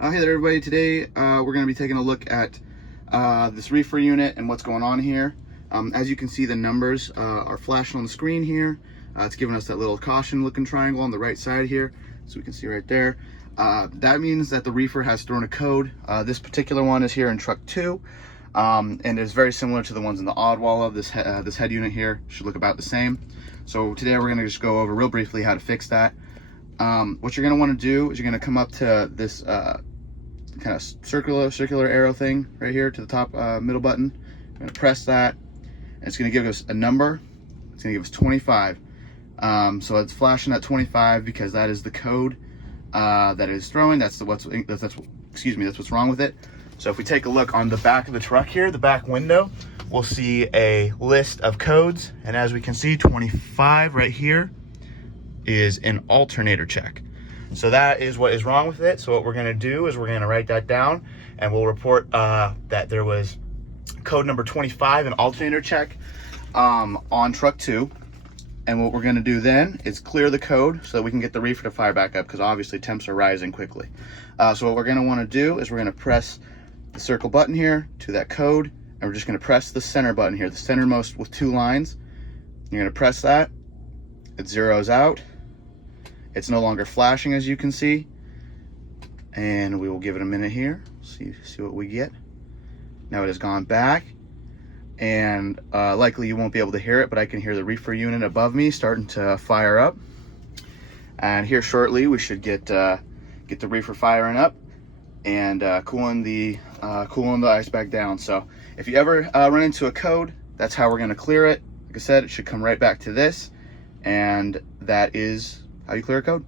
Hey there everybody, today we're going to be taking a look at this reefer unit and what's going on here. As you can see, the numbers are flashing on the screen here. It's giving us that little caution looking triangle on the right side here, so we can see right there. That means that the reefer has thrown a code. This particular one is here in truck 2, and is very similar to the ones in the Oddwalla. This head unit here should look about the same. So today we're going to just go over real briefly how to fix that. What you're going to want to do is you're going to come up to this kind of circular arrow thing right here to the top middle button. I'm going to press that, and it's going to give us a number. It's going to give us 25. So it's flashing at 25 because that is the code that it is throwing. That's what's wrong with it. So if we take a look on the back of the truck here, the back window, we'll see a list of codes, and as we can see, 25 right here is an alternator check. So that is what is wrong with it. So what we're going to do is we're going to write that down, and we'll report that there was code number 25, an alternator check, on truck 2. And what we're going to do then is clear the code so that we can get the reefer to fire back up, because obviously temps are rising quickly. So what we're going to want to do is we're going to press the circle button here to that code, and we're just going to press the center button here, the centermost with 2 lines. You're going to press that. It zeroes out. It's no longer flashing, as you can see, and we will give it a minute here, see what we get. Now it has gone back, and likely you won't be able to hear it, but I can hear the reefer unit above me starting to fire up, and here shortly we should get the reefer firing up and cooling the ice back down. So if you ever run into a code, that's how we're going to clear it. Like I said, it should come right back to this, and that is how you clear a code.